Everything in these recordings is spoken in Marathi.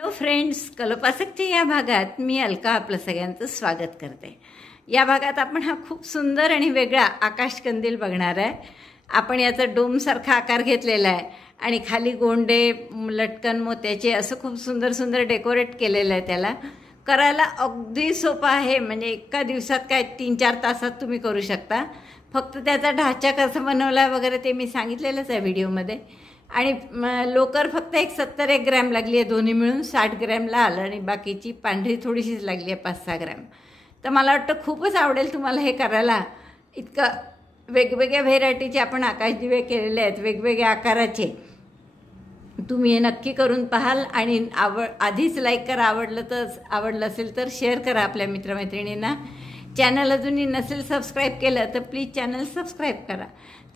हॅलो फ्रेंड्स, कल्पासकच्या या भागात मी अलका आपलं सगळ्यांचं स्वागत करते। या भागात आपण हा खूप सुंदर आणि वेगळा आकाशकंदील बघणार आहे। आपण याचा डोमसारखा आकार घेतलेला आहे आणि खाली गोंडे लटकन मोत्याचे असं खूप सुंदर सुंदर डेकोरेट केलेलं आहे। त्याला करायला अगदी सोपं आहे, म्हणजे एका दिवसात काय 3-4 तासात तुम्ही करू शकता। फक्त त्याचा ढाचा कसा बनवला वगैरे ते मी सांगितलेलंच आहे व्हिडिओमध्ये। आणि लोकर फक्त 70-1 ग्रॅम लागली आहे, दोन्ही मिळून 60 ग्रॅम लाल आणि बाकीची पांढरी थोडीशीच लागली आहे 5-6 ग्रॅम। तर मला वाटतं खूपच आवडेल तुम्हाला हे करायला। इतकं वेगवेगळ्या व्हेरायटीचे आपण आकाशदिवे केलेले आहेत, वेगवेगळ्या आकाराचे। तुम्ही हे नक्की करून पाहाल आणि आधीच लाईक करा, आवडलं असेल तर शेअर करा आपल्या मित्रमैत्रिणींना। चॅनल अजूनही नसेल सबस्क्राईब केलं तर प्लीज चॅनल सबस्क्राईब करा।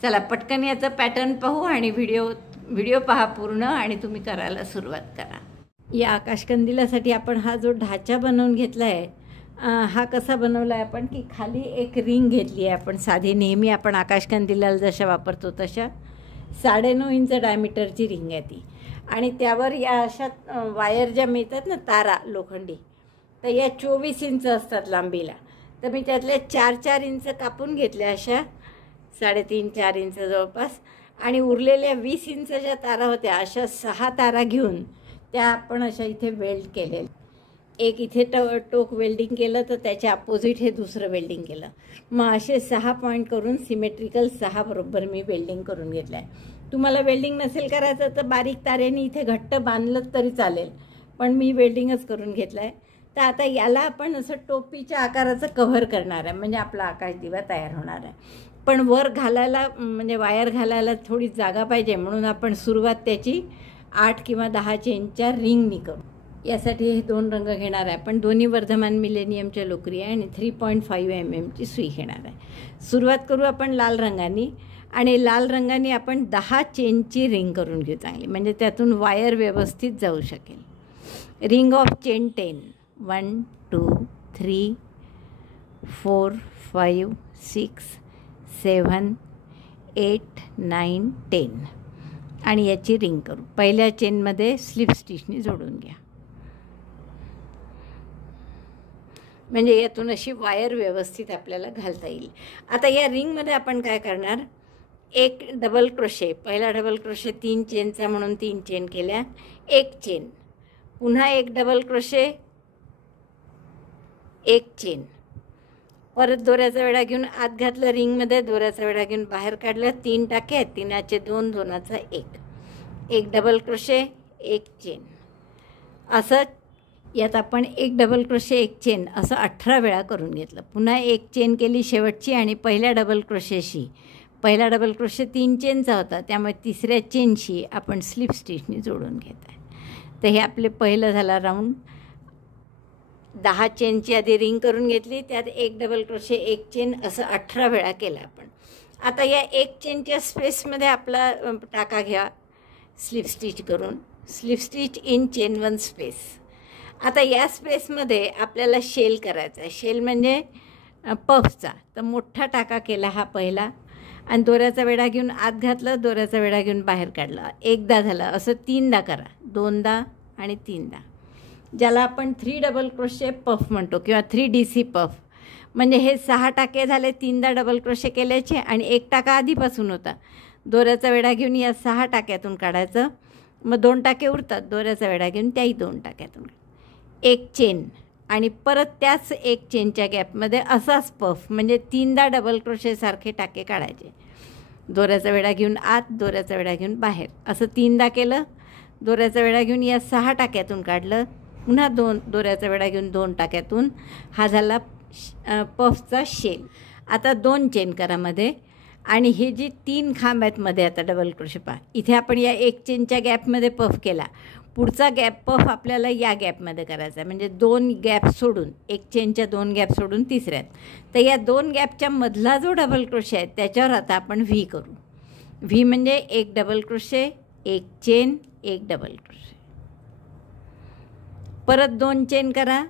चला पटकन याचं पॅटर्न पाहू आणि व्हिडिओ पहा पूर्ण आणि तुम्ही करायला सुरुवात करा। या आकाशकंदिलासाठी आपण हा जो ढाचा बनवून घेतला आहे, हा कसा बनवला आहे आपण की खाली एक रिंग घेतली आहे आपण साधी, नेहमी आपण आकाशकंदिलाला जशा वापरतो तशा 9.5 इंच डायमीटरची रिंग आहे ती। आणि त्यावर या अशा वायर ज्या मिळतात ना तारा लोखंडी, तर या 24 इंच असतात लांबीला। तर मी त्यातल्या 4-4 इंच कापून घेतल्या, अशा 3.5-4 इंच जवळपास। आणि उरलेल्या 20 इंचच्या तारा होत्या, अशा 6 तारा घेऊन त्या आपण अशा इथे वेल्ड केलेल्या। एक इथे टोक वेल्डिंग केलं, तर त्याच्या अपोजिट हे दुसरं वेल्डिंग केलं। मग असे 6 पॉईंट करून सिमेट्रिकल 6 बरोबर मी वेल्डिंग करून घेतलं आहे। तुम्हाला वेल्डिंग नसेल करायचं तर बारीक तारेने इथे घट्ट बांधलं तरी चालेल, पण मी वेल्डिंगच करून घेतलं आहे। तर आता याला आपण असं टोपीच्या आकाराचं कव्हर करणार आहे, म्हणजे आपला आकाशदिवा तयार होणार आहे। पण वर घालायला म्हणजे वायर घालायला थोडी जागा पाहिजे, म्हणून आपण सुरुवात त्याची 8 किंवा 10 चेनच्या रिंगनी करू। यासाठी हे 2 रंग घेणार आहे आपण, दोन्ही वर्धमान मिलेनियमच्या लोकरी आहे आणि 3.5 mm ची सुई घेणार आहे। सुरुवात करू आपण लाल रंगाने, आणि लाल रंगाने आपण 10 चेनची रिंग करून घेऊ चांगली, म्हणजे त्यातून वायर व्यवस्थित जाऊ शकेल। रिंग ऑफ चेन 10, 1 2 3 4 5 6 7 8 9 10 आणि याची रिंग करू। पहिल्या चेनमध्ये स्लिप स्टिचनी जोडून घ्या, म्हणजे यातून अशी वायर व्यवस्थित आपल्याला घालता येईल। आता या रिंगमध्ये आपण काय करणार, एक डबल क्रोशे, पहिला डबल क्रोशे 3 चेनचा म्हणून 3 चेन केल्या, एक चेन, पुन्हा एक डबल क्रोशे, एक चेन, परत दोऱ्याचा वेढा घेऊन आत घातलं रिंगमध्ये, दोऱ्याचा वेढा घेऊन बाहेर काढलं, 3 टाके आहेत, 3चे 2, 2चा 1, एक डबल क्रोशे, एक चेन। असं यात आपण एक डबल क्रोशे एक चेन असं 18 वेळा करून घेतलं। पुन्हा एक चेन केली शेवटची, आणि पहिल्या डबल क्रोशेशी, पहिला डबल क्रोशे 3 चेनचा होता, त्यामुळे तिसऱ्या चेनशी आपण स्लिप स्टिचनी जोडून घेत आहे। तर हे आपले पहिलं झालं राऊंड। 10 चेनची आधी रिंग करून घेतली, त्यात एक डबल क्रोशे एक चेन असं 18 वेळा केलं आपण। आता या एक चेनच्या स्पेसमध्ये आपला टाका घ्या स्लिप स्टिच करून, slip stitch in chain 1 space. आता या स्पेसमध्ये आपल्याला शेल करायचा आहे। शेल म्हणजे पफचा, तर मोठा टाका केला हा पहिला, आणि दोऱ्याचा वेढा घेऊन आत घातलं, दोऱ्याचा वेढा घेऊन बाहेर काढला, एकदा झालं, असं 3दा करा, 2दा आणि 3दा, ज्याला आपण 3 डबल क्रोशे पफ म्हणतो किंवा 3DC पफ। म्हणजे हे 6 टाके झाले, 3दा डबल क्रोशे केल्याचे, आणि एक टाका आधीपासून होता। दोऱ्याचा वेढा घेऊन या 6 टाक्यातून काढायचं, मग 2 टाके उरतात, दोऱ्याचा वेढा घेऊन त्याही 2 टाक्यातून एक चेन, आणि परत त्याच एक चेनच्या गॅपमध्ये असाच पफ, म्हणजे 3दा डबल क्रोशेसारखे टाके काढायचे। दोऱ्याचा वेढा घेऊन आत, दोऱ्याचा वेढा घेऊन बाहेर, असं 3दा केलं। दोऱ्याचा वेढा घेऊन या 6 टाक्यातून काढलं, पुन्हा दोऱ्याचा वेढा घेऊन 2 टाक्यातून, हा झाला पफचा शेल। आता 2 चेन करा मध्ये, आणि हे जी 3 खांब आहेत मध्ये, आता डबल क्रोशे पहा, इथे आपण या एक चेनच्या गॅपमध्ये पफ केला, पुढचा गॅप पफ आपल्याला या गॅपमध्ये करायचा आहे, म्हणजे 2 गॅप सोडून, एक चेनच्या 2 गॅप सोडून तिसऱ्यात। तर या 2 गॅपच्या मधला जो डबल क्रोशे आहे त्याच्यावर आता आपण व्ही करू। व्ही म्हणजे एक डबल क्रोशे, एक चेन, एक डबल क्रोशे, परत 2 चेन करा।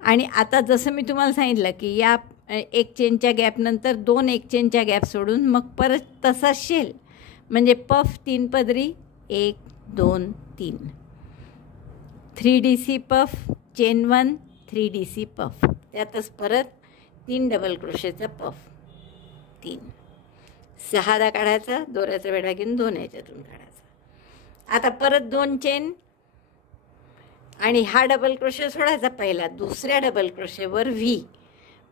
आणि आता जसं मी तुम्हाला सांगितलं की या एक चेनच्या गॅपनंतर 2 एक चेनच्या गॅप सोडून मग परत तसा शेल, म्हणजे पफ 3 पदरी, 1 2 3, 3DC puff, chain 1, 3DC puff, त्यातच परत 3 डबल क्रोशेचा पफ, 3, 6दा काढायचा, दोऱ्याचा वेढा घेऊन 2 याच्यातून काढायचा. आता परत 2 चेन आणि हा डबल क्रोशे सोडायचा पहिला, दुसऱ्या डबल क्रोशेवर व्ही,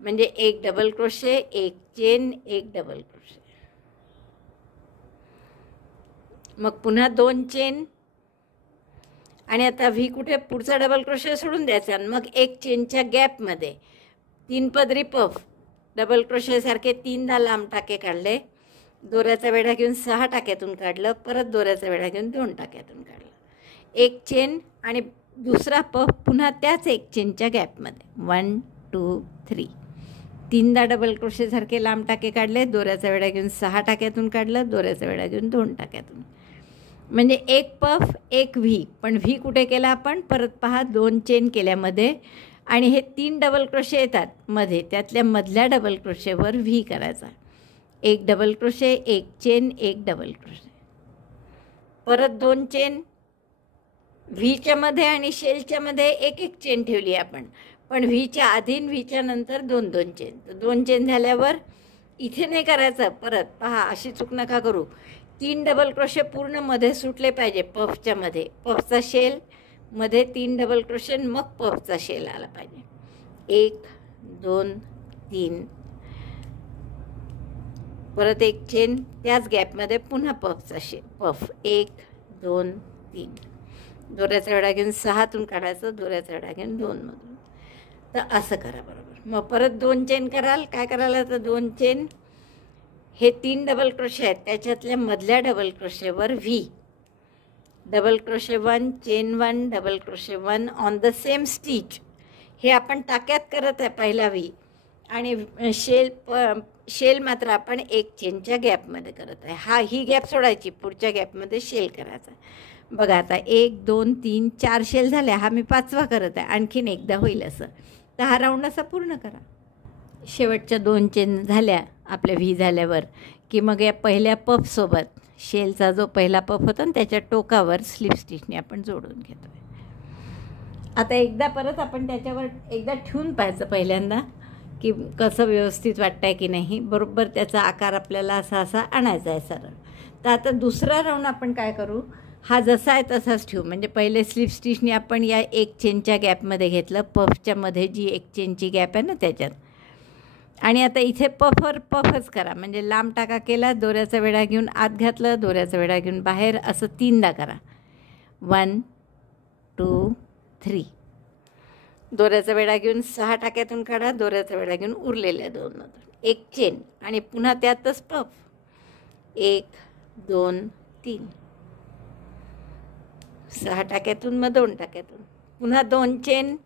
म्हणजे 1 double crochet, 1 chain, 1 double crochet. मग पुन्हा 2 चेन आणि आता व्ही कुठे, पुढचा डबल क्रोशे सोडून द्यायचा आणि मग 1 चेनच्या गॅपमध्ये 3 पदरी पफ, डबल क्रोशेसारखे 3दा लांब टाके काढले, दोऱ्याचा वेढा घेऊन 6 टाक्यातून काढलं, परत दोऱ्याचा वेढा घेऊन 2 टाक्यातून काढलं, 1 चेन आणि दुसरा पफ पुन्हा त्याच 1 चेनच्या गॅपमध्ये, 1 2 3, 3दा डबल क्रोशेसारखे लांब टाके काढले, दोऱ्याचा वेढा घेऊन 6 टाक्यातून काढलं, दोऱ्याचा वेढा घेऊन 2 टाक्यातून, म्हणजे 1 पफ 1 व्ही. पण व्ही कुठे केला आपण, परत पहा 2 चेन केल्यामध्ये आणि हे 3 डबल क्रोशे येतात मध्ये, त्यातल्या मधल्या डबल क्रोशेवर व्ही करायचा, 1 double crochet, 1 chain, 1 double crochet, परत 2 चेन, व्हीच्या मध्ये आणि शेलच्या मध्ये 1 चेन ठेवली आपण, पण व्हीच्या आधी व्हीच्या नंतर 2 चेन. तर 2 चेन झाल्यावर इथे नाही करायचं, परत पहा अशी चूक नका करू, 3 डबल क्रोशे पूर्ण मध्ये सुटले पाहिजे पफच्या मध्ये, पफचा शेल मध्ये 3 डबल क्रोशे, मग पफचा शेल आला पाहिजे, 1 2 3, परत 1 चेन, त्याच गॅपमध्ये पुन्हा पफचा शेल, पफ 1 2 3, दोऱ्याचा वेढा घेऊन 6तून काढायचं, दोऱ्याचा वेढा घेऊन 2मधून. तर असं करा बरोबर. मग परत 2 चेन कराल, काय करायला, तर 2 चेन, हे 3 डबल क्रोशे आहेत त्याच्यातल्या मधल्या डबल क्रोशेवर V, double crochet 1, chain 1, double crochet 1 on the same stitch. हे आपण टाक्यात करत आहे पहिला व्ही, आणि शेल मात्र आपण 1 चेनच्या गॅपमध्ये करत आहे. ही गॅप सोडायची, पुढच्या गॅपमध्ये शेल करायचा. बघा आता 1 2 3 4 शेल झाल्या, हा मी 5वा करत आहे, आणखीन एकदा होईल असं. तर हा राऊंड असा पूर्ण करा. शेवटच्या 2 चेन झाल्या आपल्या व्ही झाल्यावर की मग या पहिल्या पफसोबत शेलचा जो पहिला पफ होता ना त्याच्या टोकावर स्लिप स्टिचने आपण जोडून घेतो आहे. आता एकदा परत आपण त्याच्यावर एकदा ठेवून पाहायचं पहिल्यांदा की कसं व्यवस्थित वाटतं आहे की नाही, बरोबर त्याचा आकार आपल्याला असा आणायचा आहे सरळ. तर आता दुसरा राऊंड आपण काय करू, हा जसा आहे तसाच ठेवू, म्हणजे पहिले स्लिप स्टिचने आपण या 1 चेनच्या गॅपमध्ये घेतलं, पफच्या मध्ये जी 1 चेनची गॅप आहे ना त्याच्यात, आणि आता इथे पफच करा, म्हणजे लांब टाका केला, दोऱ्याचा वेढा घेऊन आत घातलं, दोऱ्याचा वेढा घेऊन बाहेर, असं 3दा करा, 1 2 3, दोऱ्याचा वेढा घेऊन 6 टाक्यातून काढा, दोऱ्याचा वेढा घेऊन उरलेल्या 2मधून 1 चेन आणि पुन्हा त्यातच पफ, 1 2 3, 6 टाक्यातून मग 2 टाक्यातून पुन्हा 2 चेन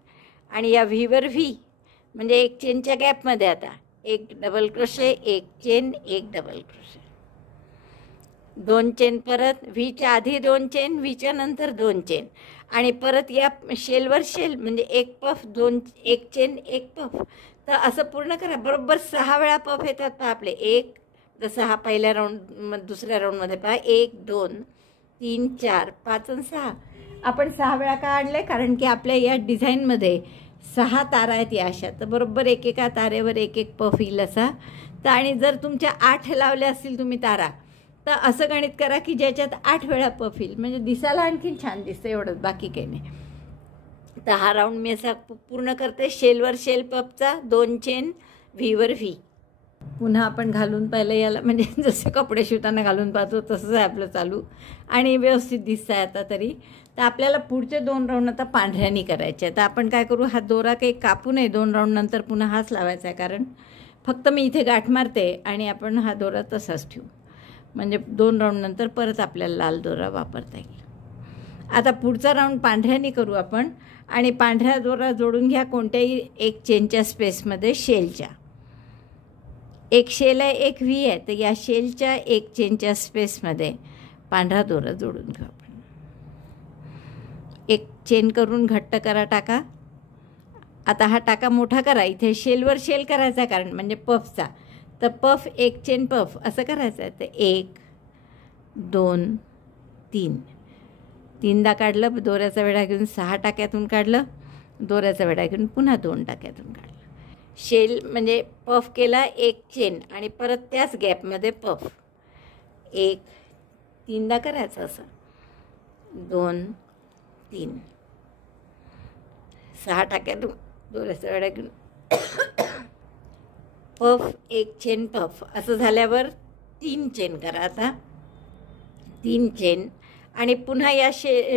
आणि या व्हीवर व्ही, म्हणजे 1 चेनच्या गॅपमध्ये आता 1 double crochet, 1 chain, 1 double crochet, 2 chain, परत व्हीच्या आधी 2 चेन, व्हीच्या नंतर 2 चेन आणि परत या शेलवर शेल, म्हणजे 1 पफ, 1 चेन, 1 पफ. तर असं पूर्ण करा. बरोबर 6 वेळा पफ येतात पहा आपले. 1 जसं हा पहिल्या राऊंड, दुसऱ्या राऊंडमध्ये पहा 1 2 3 4 5 आणि 6. आपण 6 वेळा का आणले, कारण की आपल्या या डिझाईनमध्ये 6 तारा आहेत या अशा, तर बरोबर एकेका तारेवर 1 पफ येईल असा. तर आणि जर तुमच्या 8 लावल्या असतील तुम्ही तारा, तर असं गणित करा की ज्याच्यात 8 वेळा पफ येईल, म्हणजे दिसायला आणखीन छान दिसतं, एवढंच, बाकी काही नाही. तर हा राऊंड मी असा पूर्ण करते. शेलवर शेल पफचा, 2 चेन, व्हीवर व्ही. पुन्हा आपण घालून पाहिलं याला, म्हणजे जसे कपडे शिवताना घालून पाहतो तसंच आहे आपलं चालू, आणि व्यवस्थित दिसतं आहे आता तरी. तर आपल्याला पुढचे 2 राऊंड आता पांढऱ्यानी करायचे. तर आपण काय करू, हा दोरा काही कापू नये, 2 राऊंड नंतर पुन्हा हाच लावायचा आहे, कारण फक्त मी इथे गाठ मारते आणि आपण हा दोरा तसाच ठेवू, म्हणजे 2 राऊंड नंतर परत आपल्याला लाल दोरा वापरता येईल. आता पुढचा राऊंड पांढऱ्यानी करू आपण, आणि पांढऱ्या दोरा जोडून घ्या कोणत्याही 1 चेनच्या स्पेसमध्ये शेलच्या. 1 शेल आहे, 1 व्ही आहे, तर या शेलच्या 1 चेनच्या स्पेसमध्ये पांढरा दोरा जोडून घेऊ आपण. 1 चेन करून घट्ट करा टाका. आता हा टाका मोठा करा, इथे शेलवर शेल करायचा कारण म्हणजे पफचा, तर पफ 1 चेन पफ असं करायचं आहे. तर 1 2 3, 3दा काढलं, दोऱ्याचा वेढा घेऊन 6 टाक्यातून काढलं, दोऱ्याचा वेढा घेऊन पुन्हा 2 टाक्यातून काढलं. शेल म्हणजे पफ केला, एक चेन आणि परत त्याच गॅपमध्ये पफ. 1 3दा करायचं असं, 2 3, 6 टाक्यातून दोऱ्याचा वेढा घेऊन पफ, एक चेन पफ. असं झाल्यावर 3 चेन करा. आता 3 चेन आणि पुन्हा या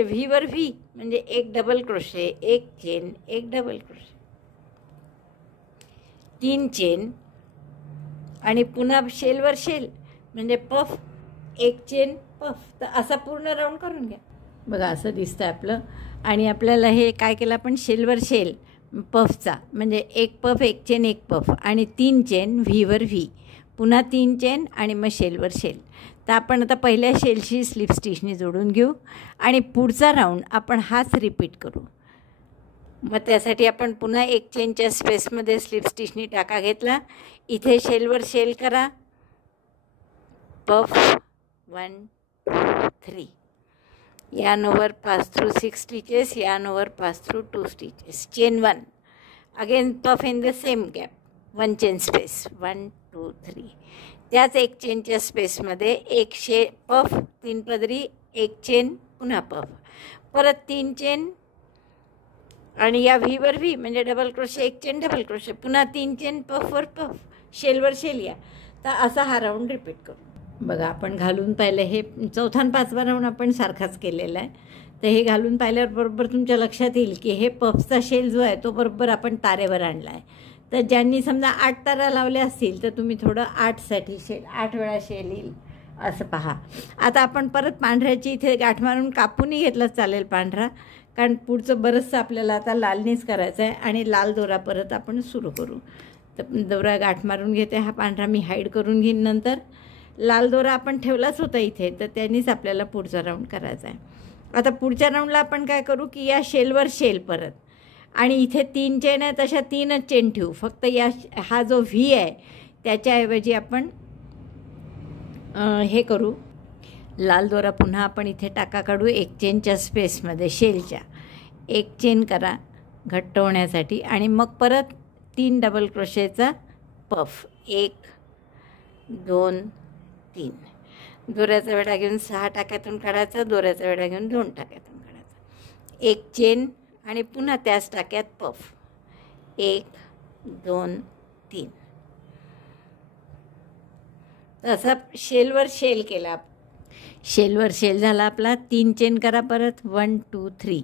व्हीवर व्ही म्हणजे एक डबल क्रोशे, एक चेन, एक डबल क्रोशे, 3 चेन आणि पुन्हा शेलवर शेल म्हणजे पफ, एक चेन पफ. तर असा पूर्ण राऊंड करून घ्या. बघा असं दिसतं आपलं. आणि आपल्याला हे काय केलं आपण, शेलवर शेल पफचा म्हणजे एक पफ, एक चेन, एक पफ आणि 3 चेन व्हीवर व्ही, पुन्हा 3 चेन आणि मग शेलवर शेल. तर आपण आता पहिल्या शेलशी स्लिप स्टिचनी जोडून घेऊ आणि पुढचा राऊंड आपण हाच रिपीट करू. मग त्यासाठी आपण पुन्हा एक चेनच्या स्पेसमध्ये स्लिप स्टिचनी टाका घेतला, इथे शेलवर शेल करा, puff 1 2 3, yarn over pass through 6 stitches, yarn over pass through 2 stitches, chain 1, again puff in the same gap, 1 chain space, 1 2 3. त्याच एक चेनच्या स्पेसमध्ये एक पफ, 3 पदरी, एक चेन, पुन्हा पफ, परत 3 चेन आणि या व्हीवर व्ही म्हणजे डबल क्रोशे, एक चेन, डबल क्रोशे, पुन्हा 3 चेन, पफवर पफ, शेलवर शेल. या तर असा हा राऊंड रिपीट करू. बघा आपण घालून पाहिलं, हे 4था आणि 5वा राऊंड आपण सारखाच केलेला आहे. तर हे घालून पाहिल्यावर बरोबर तुमच्या लक्षात येईल की हे पफचा शेल जो आहे तो बरोबर आपण तारेवर आणला आहे. तर ज्यांनी समजा 8 तारा लावल्या असतील तर तुम्ही थोडं 8साठी शेल, 8 वेळा शेल येईल असं पहा. आता आपण परत पांढऱ्याची इथे गाठ मारून कापूनही घेतलं चालेल पांढरा, कारण पुढचं बरंचसं आपल्याला आता लालनीच करायचं आहे आणि लाल दोरा परत आपण सुरू करू. तर दोरा गाठ मारून घेते, हा पांढरा मी हाईड करून घेईन. नंतर लाल दोरा आपण ठेवलाच होता इथे, तर त्यांनीच आपल्याला पुढचा राऊंड करायचा आहे. आता पुढच्या राऊंडला आपण काय करू की या शेलवर शेल परत आणि इथे 3 चेन आहे, तशा 3च चेन ठेवू. फक्त या हा जो व्ही आहे त्याच्याऐवजी आपण हे करू, लाल दोरा पुन्हा आपण इथे टाका काढू एक चेनच्या स्पेसमध्ये, शेलच्या एक चेन करा घट्ट होण्यासाठी आणि मग परत 3 डबल क्रोशेचा पफ, 1 2 3, दोऱ्याचा वेढा घेऊन 6 टाक्यातून काढायचा, दोऱ्याचा वेढा घेऊन 2 टाक्यातून काढायचा, एक चेन आणि पुन्हा त्याच टाक्यात पफ, 1 2 3. असा शेलवर शेल केला. शेलवर शेल झाला आपला. 3 चेन करा परत, 1 2 3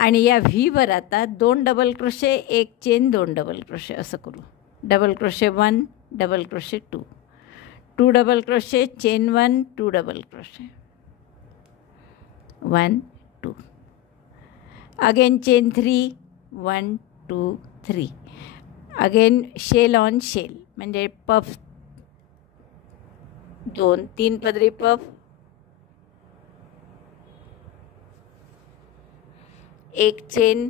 आणि या व्हीवर आता 2 डबल क्रोशे, एक चेन, 2 डबल क्रोशे असं करू. Double crochet 1, double crochet 2, 2 double crochet, chain 1, 2 double crochet, 1 2, again chain 3, 1 2 3, again shell on shell म्हणजे पफ 2, 3 पदरी पफ, एक चेन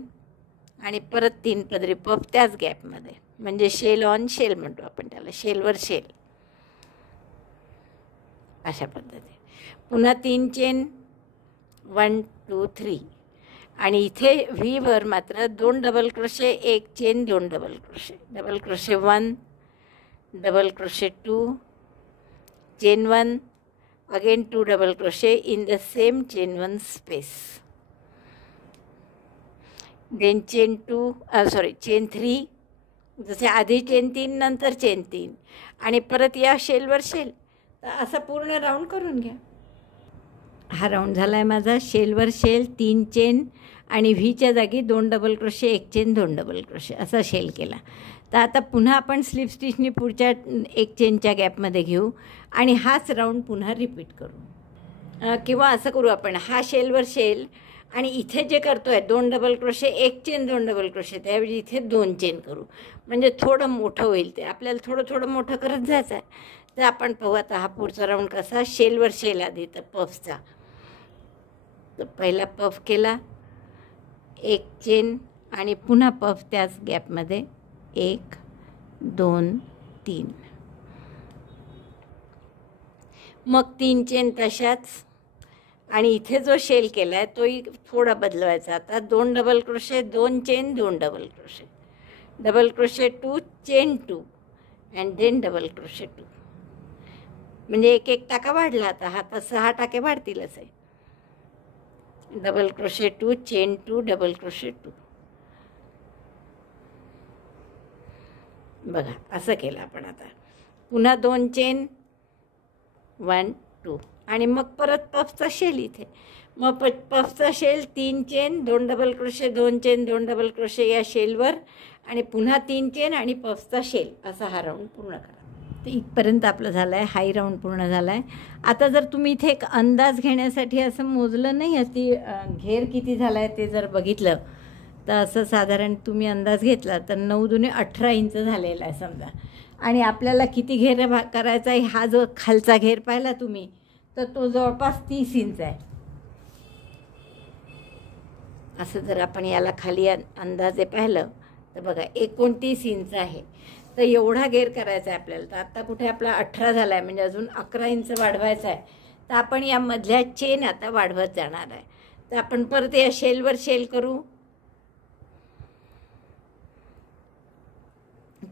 आणि परत 3 पदरी पफ त्याच गॅपमध्ये म्हणजे शेल ऑन शेल म्हणतो आपण त्याला, शेलवर शेल. अशा पद्धतीने पुन्हा 3 चेन, 1 2 3 आणि इथे व्हीवर मात्र 2 डबल क्रोशे, एक chain, 2 double crochet, double crochet 1, double crochet 2, chain 1, again 2 double crochet in the same chain 1 space, then chain 2 chain 3, जसे आधी चेन 3 नंतर चेन 3 आणि परत या शेलवर शेल. तर असा पूर्ण राऊंड करून घ्या. हा राऊंड झाला आहे माझा. शेलवर शेल, 3 चेन आणि व्हीच्या जागी 2 डबल क्रोशे, एक चेन, 2 डबल क्रोशे असा शेल केला. तर आता पुन्हा आपण स्लिप स्टिचनी पुढच्या एक चेनच्या गॅपमध्ये घेऊ आणि हाच राऊंड पुन्हा रिपीट करू. किंवा असं करू आपण, हा शेलवर शेल आणि इथे जे करतो आहे 2 डबल क्रोशे, एक चेन, 2 डबल क्रोशे, त्याऐवजी इथे 2 चेन करू म्हणजे थोडं मोठं होईल. ते आपल्याला थोडं थोडं मोठं करत जायचं आहे. तर आपण पाहू आता हा पुढचा राऊंड कसा. शेलवर शेल आधी तर पफचा. तर पहिला पफ केला, एक चेन आणि पुन्हा पफ त्याच गॅपमध्ये, 1 2 3, मग 3 चेन तशाच, आणि इथे जो शेल केला आहे तोही थोडा बदलवायचा. आता 2 double crochet, 2 chain, 2 double crochet, double crochet 2, chain 2 and then double crochet 2. म्हणजे एक एक टाका वाढला. आता हा तर 6 टाके वाढतीलच आहे. Double crochet 2, chain 2, double crochet 2. बघा असं केलं आपण. आता पुन्हा 2 चेन, 1 2 आणि मग परत पफचा शेल इथे. मग पफचा shell 3 chain, 2 double crochet, 2 chain, 2 double crochet या शेलवर आणि पुन्हा 3 चेन आणि पफचा शेल असा हा राऊंड पूर्ण करा. तर इथपर्यंत आपलं झालं आहे. हाई राऊंड पूर्ण झाला आहे. आता जर तुम्ही इथे एक अंदाज घेण्यासाठी असं मोजलं नाही, अशी घेर किती झाला आहे ते जर बघितलं तर असं साधारण तुम्ही अंदाज घेतला तर 9 दुने 18 इंच झालेला आहे समजा. आणि आपल्याला किती घेर करायचा आहे, हा जो खालचा घेर पाहिला तुम्ही तर तो जवळपास 30 इंच आहे. असं जर आपण याला खाली अंदाजे पाहिलं तर बघा 29 इंच आहे. तर एवढा घेर करायचा आहे आपल्याला. तर आत्ता कुठे आपला 18 झाला आहे, म्हणजे अजून 11 इंच वाढवायचा आहे. तर आपण या मधल्या चेन आता वाढवत जाणार आहे. तर आपण परत या शेलवर शेल करू.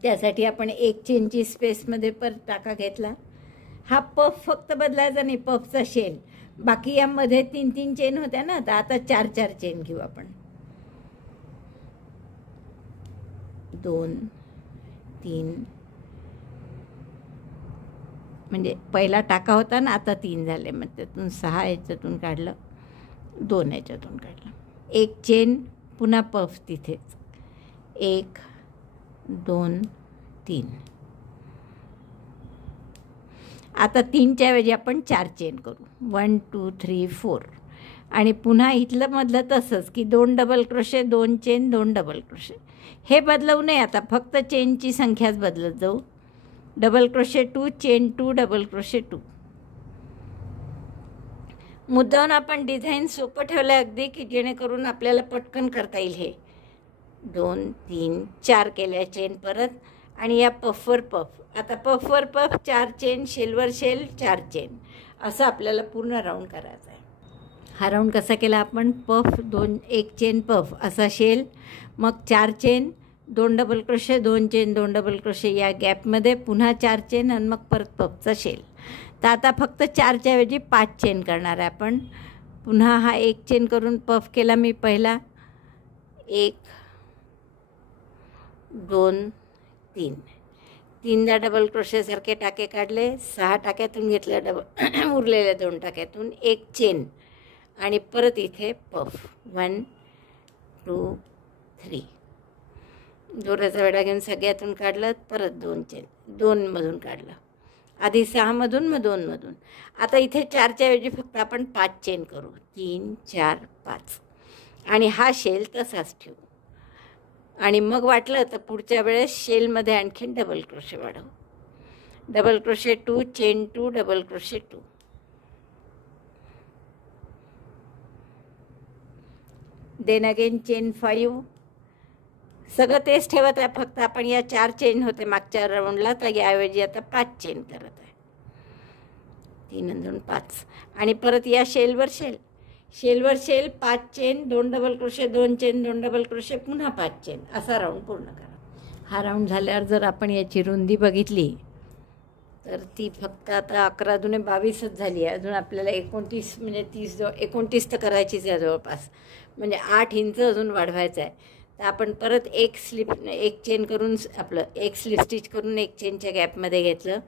त्यासाठी आपण एक चेनची स्पेसमध्ये परत टाका घेतला. हा पफ फक्त बदलायचा नाही, पफचा शेल. बाकी यामध्ये 3-3 चेन होत्या ना, तर आता 4-4 चेन घेऊ आपण. 2 3 म्हणजे पहिला टाका होता ना, आता 3 झाले. मग त्यातून 6 याच्यातून काढलं, 2 याच्यातून काढलं. एक चेन, पुन्हा पफ तिथेच. 1 2 3. आता 3च्या ऐवजी आपण 4 चेन करू. 1 2 3 4 आणि पुन्हा इथलं मधलं तसंच की 2 double crochet, 2 chain, 2 double crochet. हे बदलवू नये आता, फक्त चेनची संख्याच बदलत जाऊ. Double crochet 2, chain 2, double crochet 2. मुद्दाम आपण डिझाईन सोपं ठेवलं आहे अगदी, की जेणेकरून आपल्याला पटकन करता येईल. हे 2 3 4 केल्या चेन परत आणि या पफवर पफ. आता पफवर पफ, 4 चेन, शेलवर शेल, 4 चेन, असं आपल्याला पूर्ण राऊंड करायचा आहे. हा राऊंड कसा केला आपण? पफ 2 1 चेन पफ असा शेल, मग 4 chain, 2 double crochet, 2 chain, 2 double crochet या गॅपमध्ये पुन्हा 4 चेन आणि मग परत पफचा शेल. तर आता फक्त 4च्या ऐवजी 5 चेन करणार आहे आपण. पुन्हा हा 1 चेन करून पफ केला मी पहिला. 1 2 3 3दा डबल क्रोशेसारखे टाके काढले. 6 टाक्यातून घेतल्या डबल उरलेल्या 2 टाक्यातून 1 चेन आणि परत इथे पफ. 1 2 3. दोऱ्याचा वेढा घेऊन सगळ्यातून काढलं, परत 2 चेन, 2मधून काढलं. आधी 6मधून, मग 2मधून. आता इथे 4च्या ऐवजी फक्त आपण 5 चेन करू. 3 4 5 आणि हा शेल तसाच ठेवू. आणि मग वाटलं तर पुढच्या वेळेस शेलमध्ये आणखीन डबल क्रोशे वाढवू. Double crochet 2, chain 2, double crochet 2. Then again chain 5. सगळं तेच ठेवत आहे, फक्त आपण या 4 चेन होते मागच्या राऊंडला, तर याऐवजी आता 5 चेन करत आहे. 3 2 5 आणि परत या शेलवर शेल, शेलवर shell, 5 chain, 2 double crochet, 2 chain, 2 double crochet, पुन्हा 5 चेन, असा राऊंड पूर्ण करा. हा राऊंड झाल्यावर जर आपण याची रुंदी बघितली तर ती फक्त आता 11 दुने 22च झाली आहे. अजून आपल्याला 29 म्हणजे 29 तर करायचीच आहे जवळपास, म्हणजे 8 इंच अजून वाढवायचं आहे. तर आपण परत एक चेन करून आपलं एक स्लिप स्टिच करून 1 चेनच्या गॅपमध्ये घेतलं.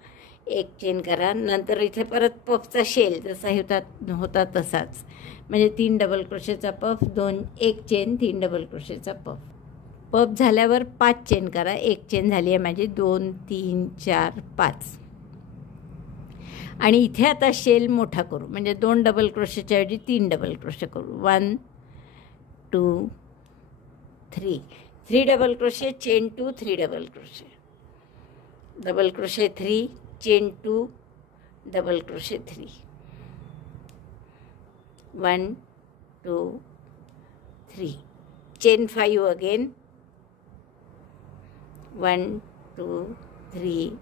1 चेन करा. नंतर इथे परत पफचा शेल जसा होता तसाच, म्हणजे 3 डबल क्रोशेचा पफ, 1 चेन, 3 डबल क्रोशेचा पफ. पफ झाल्यावर 5 चेन करा. 1 चेन झाली आहे माझी. 2 3 4 5 आणि इथे आता शेल मोठा करू, म्हणजे 2 डबल क्रोशेच्या ऐवजी 3 डबल क्रोशे करू. 1 2 3 3 double crochet, chain 2, 3 double crochet, double crochet 3, chain 2, double crochet 3. 1 2 3 chain 5 again. 1 2 3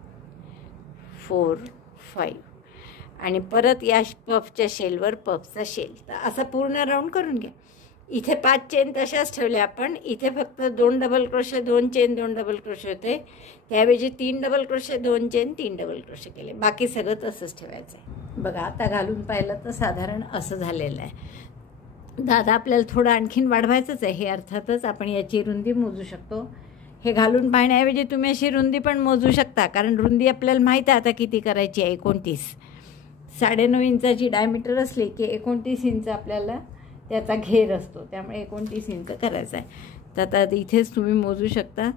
4 5 आणि परत या पफच्या शेलवर पफचा शेल. तर असा पूर्ण राऊंड करून घ्या. इथे 5 चेन तशाच ठेवल्या आपण. इथे फक्त 2 double crochet 2 chain 2 double crochet होते, त्याऐवजी 3 double crochet 2 chain 3 double crochet केले. बाकी सगळं तसंच ठेवायचं आहे. बघा आता घालून पाहिलं तर साधारण असं झालेलं आहे. दादा आपल्याला थोडं आणखीन वाढवायचंच आहे. हे अर्थातच आपण याची रुंदी मोजू शकतो. हे घालून पाहण्याऐवजी तुम्ही अशी रुंदी पण मोजू शकता, कारण रुंदी आपल्याला माहीत आहे आता किती करायची आहे. 29. 9.5 इंचाची डायमीटर असली की 29 इंच आपल्याला त्याचा घेर असतो, त्यामुळे 29 इंच करायचा आहे. तर आता इथेच तुम्ही मोजू शकता.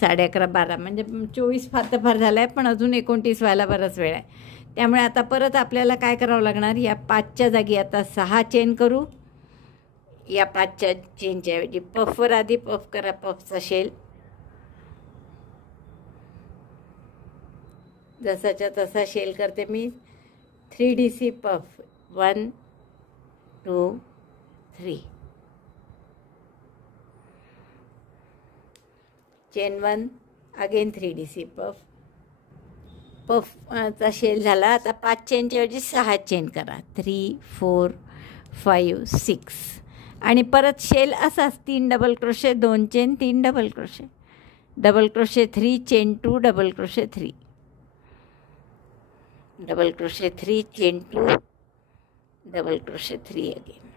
साडे 11, 12 म्हणजे 24 फार तर फार झाला आहे, पण अजून 29 व्हायला बराच वेळ आहे. त्यामुळे आता परत आपल्याला काय करावं लागणार, या 5च्या जागी आता 6 चेन करू. या 5च्या चेनच्या ऐवजी पफवर आधी पफ करा, पफचा शेल जसाच्या तसा शेल करते मी. 3DC puff 1 2 3 chain 1 again 3DC puff. पफचा शेल झाला. आता 5 चेनच्या ऐवजी 6 चेन करा. 3 4 5 6 आणि परत शेल असाच 3 double crochet 2 chain 3 double crochet, double crochet 3 chain 2 double crochet 3, double crochet 3 chain 2 double crochet 3 again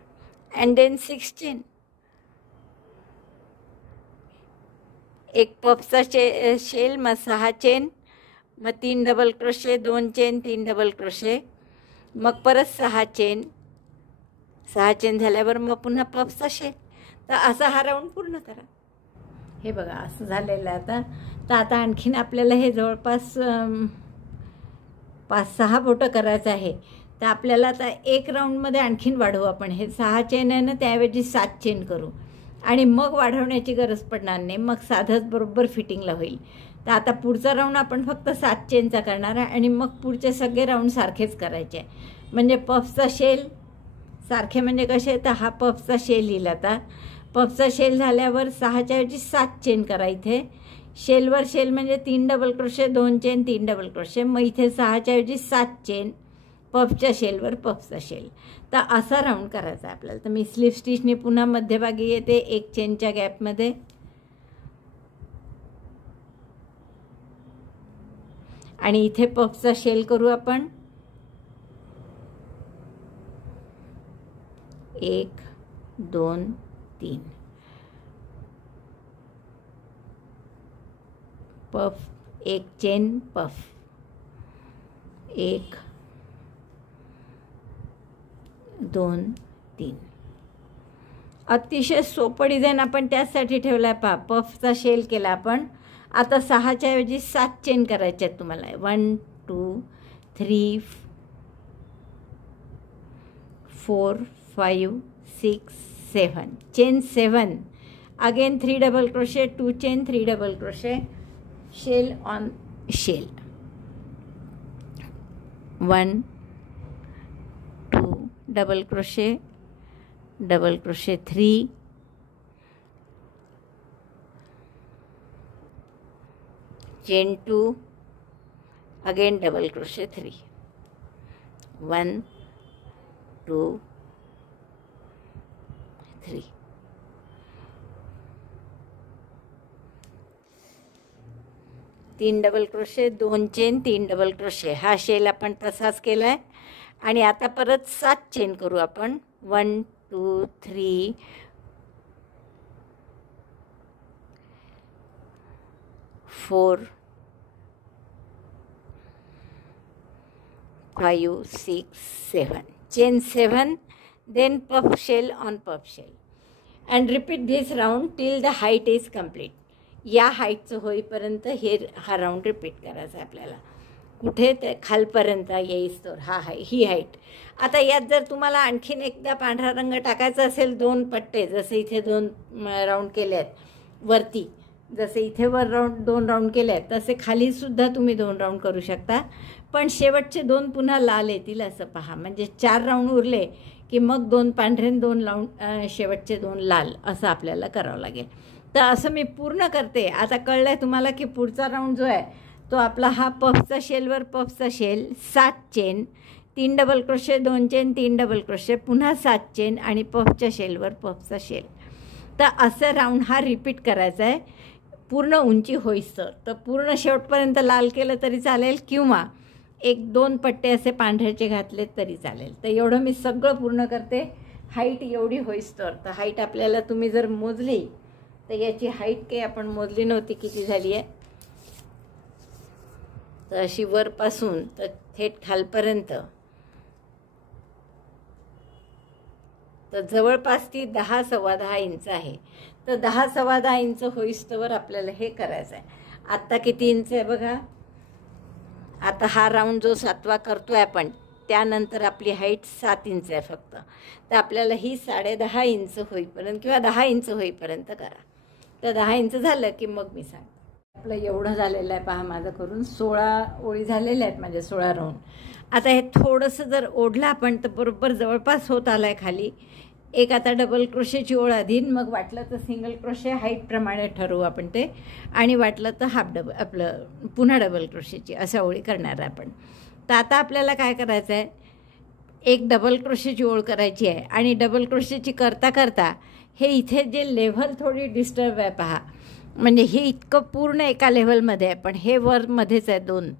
and then 6 chain. एक पफचा शेल, मग 6 चेन, मग 3 double crochet 2 chain 3 double crochet, मग परत 6 चेन. 6 चेन झाल्यावर मग पुन्हा पफचा शेल. तर असा हा राऊंड पूर्ण करा. हे बघा असं झालेलं आहे. आता आणखीन आपल्याला हे जवळपास 5-6 बोटं करायचं आहे. तर आपल्याला आता एक राऊंडमध्ये आणखीन वाढवू आपण. हे 6 चेन आहे ना, त्याऐवजी 7 चेन करू आणि मग वाढवण्याची गरज पडणार नाही. मग साधंच बरोबर फिटिंगला होईल. तर आता पुढचा राऊंड आपण फक्त 7 चेनचा करणार आहे आणि मग पुढचे सगळे राऊंड सारखेच करायचे आहे. म्हणजे पफचा शेल सारखे म्हणजे कसे, तर हा पफचा शेल येईल. आता पफचा शेल झाल्यावर 6च्या ऐवजी 7 चेन करा. इथे शेलवर शेल म्हणजे 3 double crochet 2 chain 3 double crochet, मग इथे 6च्या ऐवजी 7 चेन, पफच्या शेलवर पफचा शेल. तर असा राऊंड करायचा आहे आपल्याला. तर मी स्लीव स्टिचने पुन्हा मध्यभागी येते 1 चेनच्या गॅपमध्ये आणि इथे पफचा शेल करू आपण. 1 2 3 पफ, 1 चेन पफ, 1 2 3. अतिशय सोपं डिझाईन आपण त्यासाठी ठेवला आहे. पहा, पफचा शेल केला आपण. आता 6च्या ऐवजी 7 चेन करायचे आहेत तुम्हाला. 1 2 3 4 5 6 7 chain 7 again 3 double crochet 2 chain 3 double crochet, shell on shell. 1 2 double crochet 3 chain 2 again double crochet 3. 1 2 3 3 double crochet 2 chain 3 double crochet. हा शेल आपण तसाच केला आहे. आणि आता परत 7 चेन करू आपण. 1 2 3 4 5 6 7 chain 7, then puff shell on puff shell and repeat this round till the height is complete. या हाईटचं होईपर्यंत हा राऊंड रिपीट करायचा आहे आपल्याला. कुठे ते खालपर्यंत येईस तर ही हाईट. आता यात जर तुम्हाला आणखीन एकदा पांढरा रंग टाकायचा असेल, 2 पट्टे जसे इथे 2 राऊंड केले आहेत वरती, जसे इथे वर 2 राऊंड केले आहेत तसे खालीसुद्धा तुम्ही 2 राऊंड करू शकता. पण शेवटचे 2 पुन्हा लाल येतील असं पहा. म्हणजे 4 राऊंड उरले की मग 2 पांढरे 2 शेवटचे 2 लाल असं आपल्याला करावं लागेल. तर असं मी पूर्ण करते. आता कळलं आहे तुम्हाला की पुढचा राऊंड जो आहे तो आपला हा पफचा शेलवर पफचा shell, 7 chain, 3 double crochet, 2 chain, 3 double crochet, पुन्हा 7 चेन आणि पफच्या शेलवर पफचा शेल. तर असं राऊंड हा रिपीट करायचा आहे पूर्ण उंची होईस्तोवर. तर पूर्ण शेवटपर्यंत लाल केलं तरी चालेल किंवा 1-2 पट्टे असे पांढऱ्याचे घातले तरी चालेल. तर एवढं मी सगळं पूर्ण करते हाईट एवढी होईस्तोवर. तर हाईट आपल्याला तुम्ही जर मोजली तर याची हाईट काही आपण मोजली नव्हती किती झाली आहे. तर अशी वरपासून तर थेट खालपर्यंत तर जवळपास ती 10-10.25 इंच आहे. तर 10-10.25 इंच होईस्तोवर आपल्याला हे करायचं आहे. आत्ता किती इंच आहे बघा. आता हा राऊंड जो 7वा करतो आहे आपण त्यानंतर आपली हाईट 7 इंच आहे फक्त. तर आपल्याला ही 10.5 इंच होईपर्यंत किंवा 10 इंच होईपर्यंत करा. तर 10 इंच झालं की मग मी सांगते. आपलं एवढं झालेलं आहे पहा माझं करून. 16 ओळी झालेल्या आहेत माझ्या, 16 राऊंड. आता हे थोडंसं जर ओढलं आपण तर बरोबर जवळपास होत आलं आहे खाली. एक आता डबल क्रोशेची ओळ आधी, मग वाटलं तर सिंगल क्रोशे हाईटप्रमाणे ठरवू आपण ते, आणि वाटलं तर हाफ डबल आपलं पुन्हा डबल क्रोशेची अशा ओळी करणार आहे आपण. तर आता आपल्याला काय करायचं आहे, एक डबल क्रोशेची ओळ करायची आहे आणि डबल क्रोशेची करता करता हे इथे जे लेव्हल थोडी डिस्टर्ब आहे पहा, म्हणजे हे इतकं पूर्ण एका लेव्हलमध्ये आहे पण हे वरमध्येच आहे 2.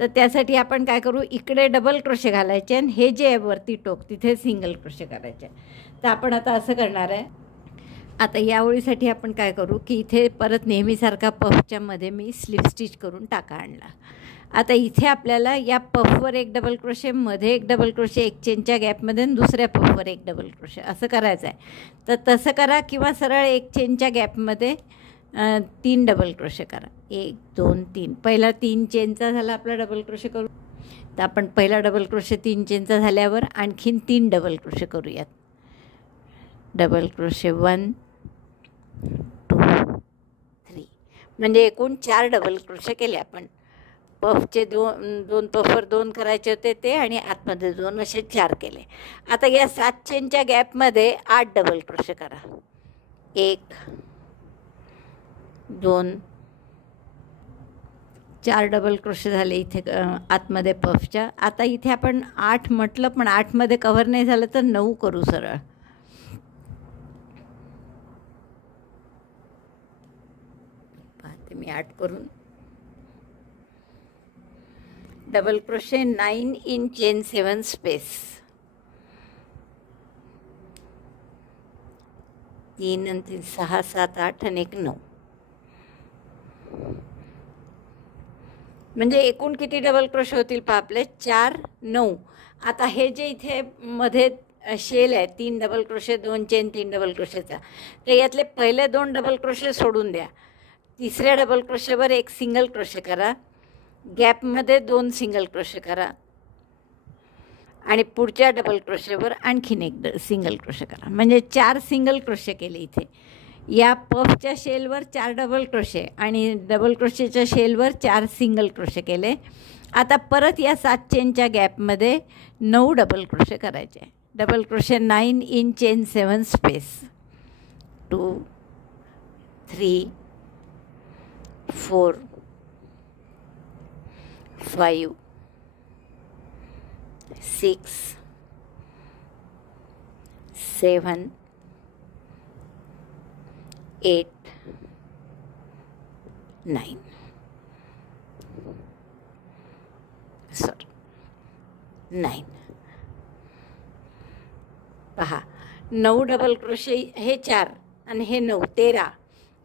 तर त्यासाठी आपण काय करू, इकडे डबल क्रोशे घालायचे आणि हे जे आहे वरती टोक तिथे सिंगल क्रोशे करायचे. तर आपण आता असं करणार आहे. आता या ओळीसाठी आपण काय करू की इथे परत नेहमीसारखा पफच्या मध्ये मी स्लिप स्टिच करून टाका आणला. आता इथे आपल्याला या पफवर एक डबल क्रोशे, मध्ये एक डबल क्रोशे, एक चेनच्या गॅपमध्ये दुसऱ्या पफवर एक डबल क्रोशे असं करायचं आहे. तर तसं करा किंवा सरळ एक चेनच्या गॅपमध्ये 3 डबल क्रोशे करा. 1 2 3. पहिला 3 चेनचा झाला आपला डबल क्रोशे करू. तर आपण पहिला डबल क्रोशे 3 चेनचा झाल्यावर आणखीन 3 डबल क्रोशे करूयात. डबल क्रोशे 1 2 3, म्हणजे एकूण 4 डबल क्रोशे केले आपण. पफचे दोन पफवर 2 करायचे होते ते, आणि आतमध्ये 2 असे 4 केले. आता या 7 चेनच्या गॅपमध्ये 8 डबल क्रोशे करा. 1 2 4 डबल क्रोशे झाले इथे आतमध्ये पफच्या. आता इथे आपण 8 म्हटलं पण 8मध्ये कव्हर नाही झालं तर 9 करू सरळ. पाहते मी 8 करून. Double crochet 9 in chain 7 space, 3 आणि 3 6 7 8 आणि 1 9, म्हणजे एकूण किती डबल क्रोशे होतील पहा आपले 4 9. आता हे जे इथे मध्ये शेल आहे 3 डबल क्रोशे 2 चेन 3 डबल क्रोशेचा, तर यातले पहिले 2 डबल क्रोशे सोडून द्या. तिसऱ्या डबल क्रोशेवर एक सिंगल क्रोशे करा, गॅपमध्ये 2 सिंगल क्रोशे करा आणि पुढच्या डबल क्रोशेवर आणखीन एक सिंगल क्रोशे करा. म्हणजे 4 सिंगल क्रोशे केले इथे. या पफच्या शेलवर 4 डबल क्रोशे आणि डबल क्रोशेच्या शेलवर 4 सिंगल क्रोशे केले. आता परत या 7 चेनच्या गॅपमध्ये 9 डबल क्रोशे करायचे. Double crochet 9 in chain 7 space, 2 3 4 5 6 7 8 9. Sorry 9. पहा 9 डबल क्रोशे, हे 4 आणि हे 9 13.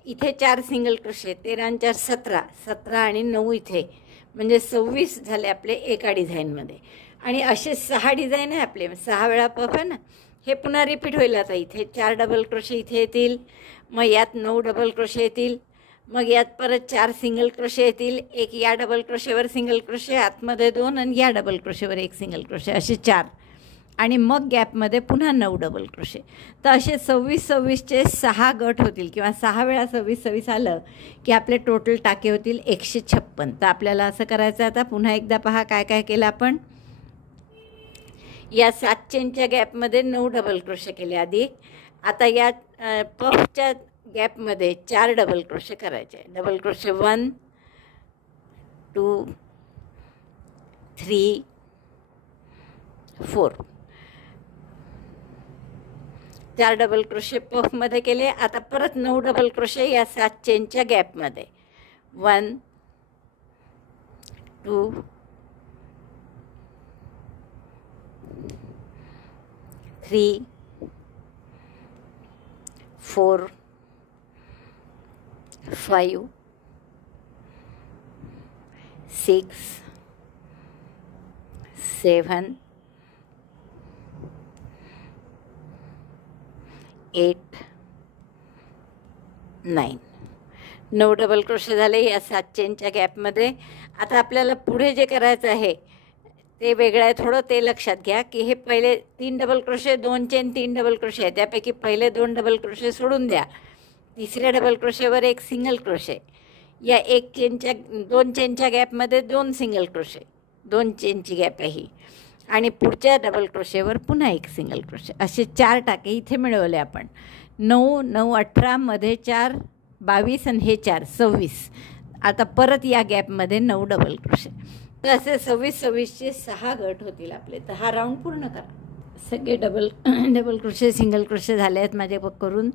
इथे 4 सिंगल क्रोशे, 13 आणि 4 17, 17 आणि 9 इथे, म्हणजे 26 झाले आपले एका डिझाईनमध्ये. आणि असे 6 डिझाईन आहे आपले, 6 वेळा पफ आहे ना. हे पुन्हा रिपीट होईल. आता इथे 4 डबल क्रोशे इथे येतील, मग यात 9 डबल क्रोशे येतील, मग यात परत 4 सिंगल क्रोशे येतील, एक या डबल क्रोशेवर सिंगल क्रोशे, आतमध्ये 2 आणि या डबल क्रोशेवर एक सिंगल क्रोशे, असे 4, आणि मग गॅपमध्ये पुन्हा 9 डबल क्रोशे. तर असे 26-26चे 6 गट होतील किंवा 6 वेळा 26-26 आलं की आपले टोटल टाके होतील 156. तर आपल्याला असं करायचं. आता पुन्हा एकदा पहा काय काय केलं आपण. या 7 चेनच्या गॅपमध्ये 9 डबल क्रोशे केले आधी. आता या पफच्या गॅपमध्ये 4 डबल क्रोशे करायचे. Double crochet 1 2 3 4. 4 डबल क्रोशे पफमध्ये केले. आता परत 9 डबल क्रोशे या 7 चेनच्या गॅपमध्ये. 1 2 3 4 5 6 7 8 9. 9 डबल क्रोशे झाले या 7 चेनच्या गॅपमध्ये. आता आपल्याला पुढे जे करायचं आहे ते वेगळं आहे थोडं. ते लक्षात घ्या की हे पहिले 3 double crochet 2 chain 3 double crochet आहे. त्यापैकी पहिले 2 डबल क्रोशे सोडून द्या. तिसऱ्या डबल क्रोशेवर एक सिंगल क्रोशे. या 2 चेनच्या गॅपमध्ये 2 सिंगल क्रोशे. 2 चेनची गॅप आहे ही. आणि पुढच्या डबल क्रोशेवर पुन्हा एक सिंगल क्रोशे. असे 4 टाके इथे मिळवले आपण. 9 9 18 मध्ये 4 22 आणि हे 4 26. आता परत या गॅपमध्ये 9 डबल क्रोशे. तर असे 26 26चे 6 गट होतील आपले. तर हा राऊंड पूर्ण करा. सगळे डबल क्रोशे सिंगल क्रोशे झाले आहेत माझे करून.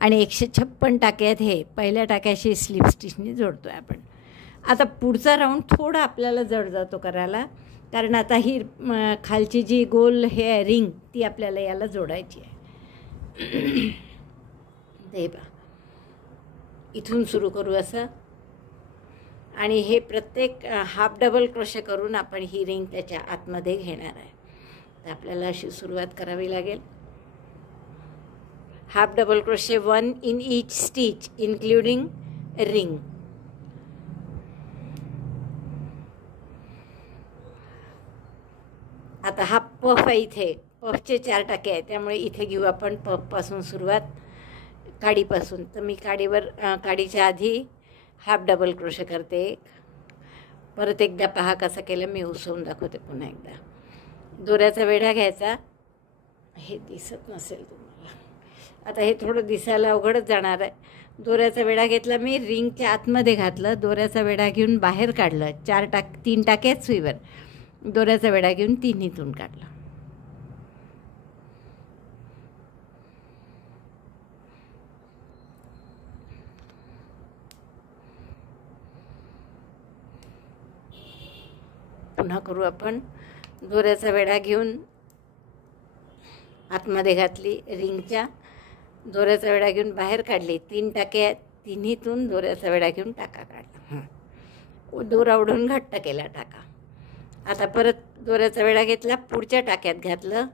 आणि 156 टाके आहेत. हे पहिल्या टाक्याशी स्लिप स्टिचनी जोडतो आहे आपण. आता पुढचा राऊंड थोडा आपल्याला जड जातो करायला, कारण आता ही खालची जी गोल हे आहे रिंग ती आपल्याला याला जोडायची आहे. ते बा इथून सुरू करू असं. आणि हे प्रत्येक हाफ डबल क्रोशे करून आपण ही रिंग त्याच्या आतमध्ये घेणार आहे. तर आपल्याला अशी सुरुवात करावी लागेल. Half double crochet 1 in each stitch including ring. आता हा पफ आहे. इथे पफचे 4 टाके आहेत त्यामुळे इथे घेऊ आपण पफपासून सुरुवात, काडीपासून. तर मी काडीच्या आधी हाफ डबल क्रोशे करते. परत एकदा पहा कसं केलं मी, उसवून दाखवते पुन्हा एकदा. दोऱ्याचा वेढा घ्यायचा. हे दिसत नसेल तुम्हाला, आता हे थोडं दिसायला अवघडच जाणार आहे. दोऱ्याचा वेढा घेतला मी, रिंगच्या आतमध्ये घातलं, दोऱ्याचा वेढा घेऊन बाहेर काढलं. 3 टाके आहेत सुईवर. दोऱ्याचा वेढा घेऊन तिन्हीतून काढला. पुन्हा करू आपण. दोऱ्याचा वेढा घेऊन आतमध्ये घातली रिंगच्या, दोऱ्याचा वेढा घेऊन बाहेर काढली. 3 टाके आहेत, तिन्हीतून दोऱ्याचा वेढा घेऊन टाका काढला. दोरा ओढून घट्ट केला टाका. आता परत दोऱ्याचा वेढा घेतला, पुढच्या टाक्यात घातलं.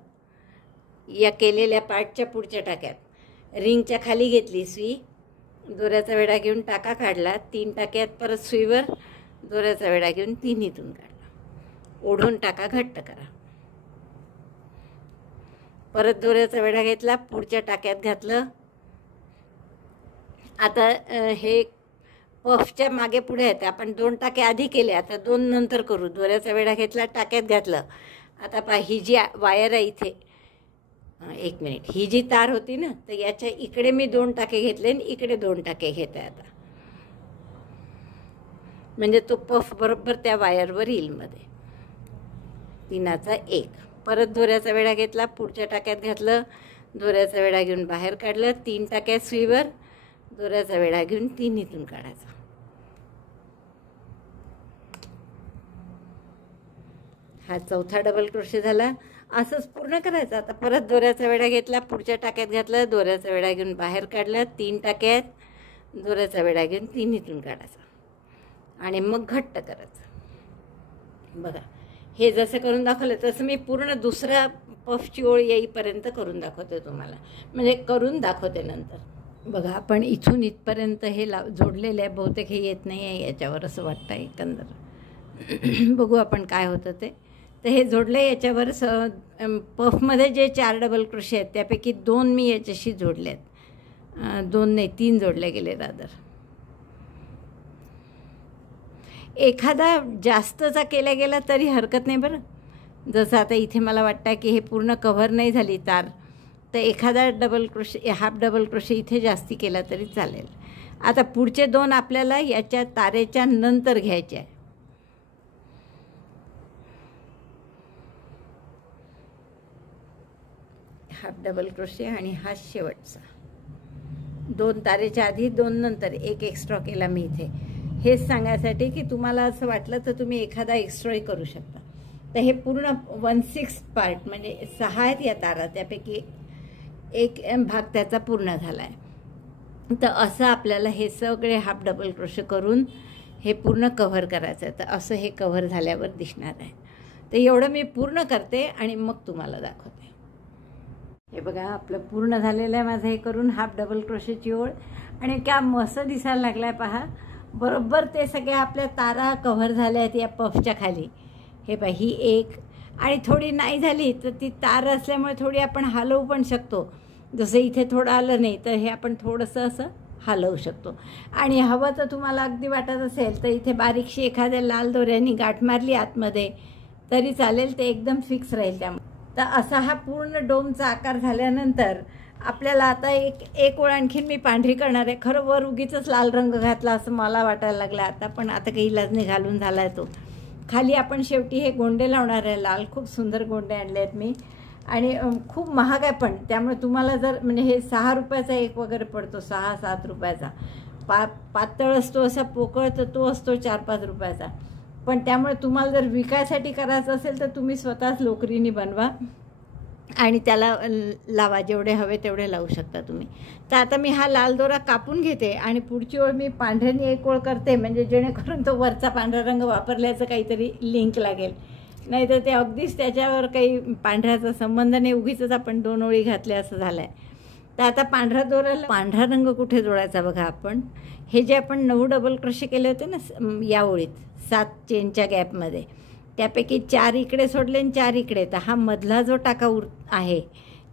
या केलेल्या पार्टच्या पुढच्या टाक्यात रिंगच्या खाली घेतली सुई, दोऱ्याचा वेढा घेऊन टाका काढला. 3 टाक्यात परत सुईवर दोऱ्याचा वेढा घेऊन तिन्हीतून काढला. ओढून टाका घट्ट करा. परत दोऱ्याचा वेढा घेतला, पुढच्या टाक्यात घातलं. आता हे पफच्या मागे पुढे आहेत. आपण 2 टाके आधी केले, आता 2 नंतर करू. दोऱ्याचा वेढा घेतला, टाक्यात घातलं. आता पहा ही जी वायर आहे इथे, 1 मिनिट, ही जी तार होती ना, तर याच्या इकडे मी 2 टाके घेतले आणि इकडे 2 टाके घेत आहे आता. म्हणजे तो पफ बरोबर त्या वायरवर येईल मध्ये. 3चा 1. परत दोऱ्याचा वेढा घेतला, पुढच्या टाक्यात घातलं, दोऱ्याचा वेढा घेऊन बाहेर काढलं. 3 टाक्यात सुईवर दोऱ्याचा वेढा घेऊन तिन्हीतून काढायचा. हा 4था डबल क्रोशे झाला. असंच पूर्ण करायचं. आता परत दोऱ्याचा वेढा घेतला, पुढच्या टाक्यात घातलं, दोऱ्याचा वेढा घेऊन बाहेर काढलं. 3 टाक्यात दोऱ्याचा वेढा घेऊन तिन्हीतून काढायचा आणि मग घट्ट करायचं. बघा हे जसं करून दाखवलं तसं मी पूर्ण दुसरा पफची ओळ येईपर्यंत करून दाखवते तुम्हाला, म्हणजे करून दाखवते नंतर. बघा आपण इथून इथपर्यंत हे जोडलेलं आहे. बहुतेक हे येत नाही आहे याच्यावर असं वाटतं एकंदर. बघू आपण काय होतं ते. तर हे जोडलं याच्यावर. पफमध्ये जे 4 डबल क्रोशे आहेत त्यापैकी 2 मी याच्याशी जोडले आहेत. 2 नाही 3 जोडले गेले रादर. एखादा जास्तचा केला गेला तरी हरकत नाही बरं. जसं आता इथे मला वाटतं की हे पूर्ण कव्हर नाही झाली तार, तर एखादा double crochet half double crochet इथे जास्ती केला तरी चालेल. आता पुढचे 2 आपल्याला याच्या तारेच्या नंतर घ्यायचे आहे. हाफ डबल क्रोशे आणि हा शेवटचा. 2 तारेच्या आधी 2 नंतर 1 एक्स्ट्रा केला मी इथे. हेच सांगायसाठी की तुम्हाला असं वाटलं तर तुम्ही एखादा एक्स्ट्राही करू शकता. तर हे पूर्ण 1/6 पार्ट म्हणजे 6 आहेत या तारा, त्यापैकी एक भाग त्याचा पूर्ण झाला आहे. तर असं आपल्याला हे सगळे हाफ डबल क्रोशे करून हे पूर्ण कव्हर करायचं आहे. तर असं हे कव्हर झाल्यावर दिसणार आहे. तर एवढं मी पूर्ण करते आणि मग तुम्हाला दाखवते. हे बघा आपलं पूर्ण झालेलं आहे माझं हे करून हाफ डबल क्रोशेची ओळ. आणि क्या मस्त दिसायला लागला आहे पहा. बरोबर ते सगळे आपल्या तारा कव्हर झाल्या आहेत या पफच्या खाली. हे पहा ही एक, आणि थोडी नाही झाली तर ती तार असल्यामुळे थोडी आपण हलवू पण शकतो. जसं इथे थोडं आलं नाही तर हे आपण थोडंसं असं हलवू शकतो. आणि हवं तर तुम्हाला अगदी वाटत असेल तर इथे बारीकशी एखाद्या लाल दोऱ्याने गाठ मारली आतमध्ये तरी चालेल, ते एकदम फिक्स राहील. त्यामुळे तर असा हा पूर्ण डोमचा आकार झाल्यानंतर आपल्याला आता एक ओळ आणखीन मी पांढरी करणार आहे. खरं वर उगीचच लाल रंग घातला असं मला वाटायला लागलं आता, पण आता काही इलाज नाही, घालून झाला आहे तो. खाली आपण शेवटी हे गोंडे लावणार आहे लाल. खूप सुंदर गोंडे आणले आहेत मी आणि खूप महाग आहे पण. त्यामुळे तुम्हाला जर म्हणजे हे 6 रुपयाचा एक वगैरे पडतो, 6-7 रुपयाचा. पातळ असतो असा, पोकळ तर तो असतो 4-5 रुपयाचा. पण त्यामुळे तुम्हाला जर विकायसाठी करायचं असेल तर तुम्ही स्वतःच लोकरीने बनवा आणि त्याला लावा. जेवढे हवे तेवढे लावू शकता तुम्ही. तर आता मी हा लाल दोरा कापून घेते आणि पुढची ओळ मी पांढऱ्याने एक ओळ करते, म्हणजे जेणेकरून तो वरचा पांढरा रंग वापरल्याचं काहीतरी लिंक लागेल. नाही तर ते अगदीच त्याच्यावर काही पांढऱ्याचा संबंध नाही, उगीच आपण 2 ओळी घातल्या असं झालं आहे. तर आता पांढरा दोऱ्याला पांढरा रंग कुठे जोडायचा बघा. आपण हे जे आपण 9 डबल क्रोशे केले होते ना या ओळीत 7 चेनच्या गॅपमध्ये, त्यापैकी 4 इकडे सोडले आणि 4 इकडे. तर हा मधला जो टाका आहे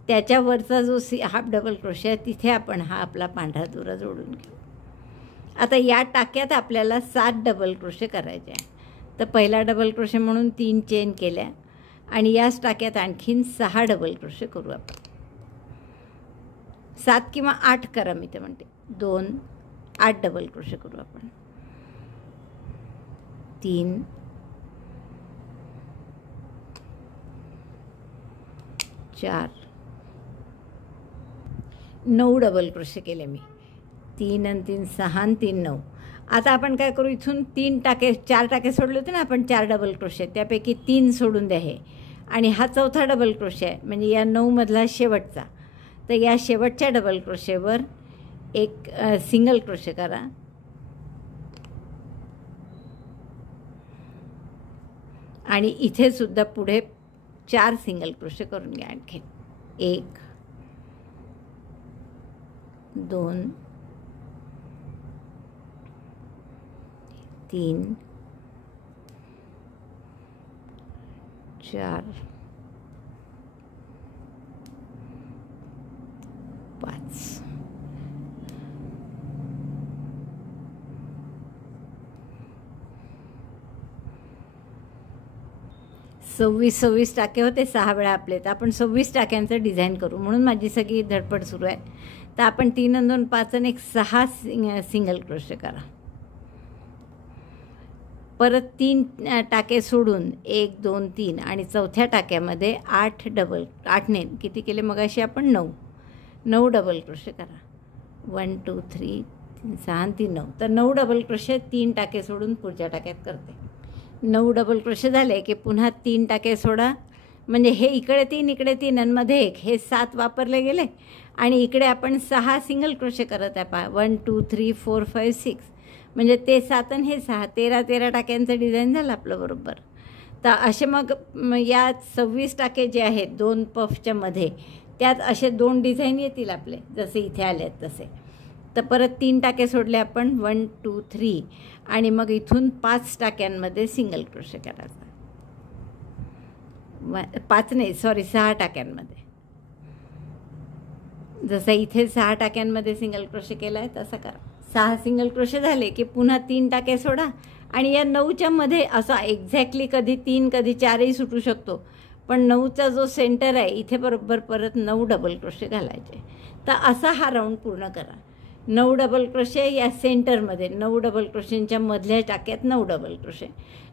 त्याच्यावरचा जो हाफ डबल क्रोशे आहे तिथे आपण हा आपला पांढरा दोरा जोडून घेऊ. आता या टाक्यात आपल्याला 7 डबल क्रोशे करायचे आहे. तर पहिला डबल क्रोशे म्हणून 3 चेन केल्या आणि याच टाक्यात आणखीन 6 डबल क्रोशे करू आपण. 7 किंवा 8 करा, मी तर म्हणते 2, 8 डबल क्रोशे करू आपण. 3, 4, 9 डबल क्रोशे केले मी. 3 आणि 3 6 आणि 3 9. आता आपण काय करू, इथून 4 टाके सोडले होते ना आपण 4 डबल क्रोशे, त्यापैकी 3 सोडून द्या हे. आणि हा चौथा डबल क्रोशे आहे म्हणजे या 9 मधला शेवटचा. तर या शेवटच्या डबल क्रोशेवर एक सिंगल क्रोशे करा आणि इथे सुद्धा पुढे 4 सिंगल क्रोशे करून घ्या. आणखी 1, 2, 3, 4, 5. सव्वीस टाके होते 6 वेळा आपले. तर आपण 26 टाक्यांचं डिझाईन करू, म्हणून माझी सगळी धडपड सुरू आहे. तर आपण 3 आणि 2 5 आणि 6 सिंगल क्रोशे करा. परत 3 टाके सोडून 1 2 3 आणि चौथ्या टाक्यामध्ये 8 ने किती केले मगाशी आपण 9 डबल क्रोशे करा. 1 2 3 6 आणि 3 9. तर 9 डबल क्रोशे 3 टाके सोडून पुढच्या टाक्यात करते. 9 डबल क्रोशे झाले की पुन्हा 3 टाके सोडा, म्हणजे हे इकडे 3 इकडे 3 आणि मध्ये 1, हे 7 वापरले गेले. आणि इकडे आपण 6 सिंगल क्रोशे करत आहे पहा. 1 2 3 4 5 6, म्हणजे ते 7 आणि हे 6, 13 टाक्यांचं डिझाईन झालं आपलं बरोबर. तर असे मग या 26 टाके जे आहेत 2 पफच्या मध्ये, त्यात असे 2 डिझाईन येतील आपले जसे इथे आले आहेत तसे. तर परत 3 टाके सोडले आपण 1 2 3 आणि मग इथून 5 टाक्यांमध्ये सिंगल क्रोशे करायचा. 5 नाही 6 टाक्यांमध्ये. जसं इथे 6 टाक्यांमध्ये सिंगल क्रोशे केला आहे तसं करा. 6 सिंगल क्रोशे झाले की पुन्हा 3 टाके सोडा आणि या 9च्या मध्ये असा एक्झॅक्टली कधी 3 कधी 4ही सुटू शकतो, पण 9चा जो सेंटर आहे इथे बरोबर परत 9 डबल क्रोशे घालायचे. तर असा हा राऊंड पूर्ण करा. 9 डबल क्रोशे या सेंटरमध्ये, 9 डबल क्रोशेंच्या मधल्या टाक्यात 9 डबल क्रोशे,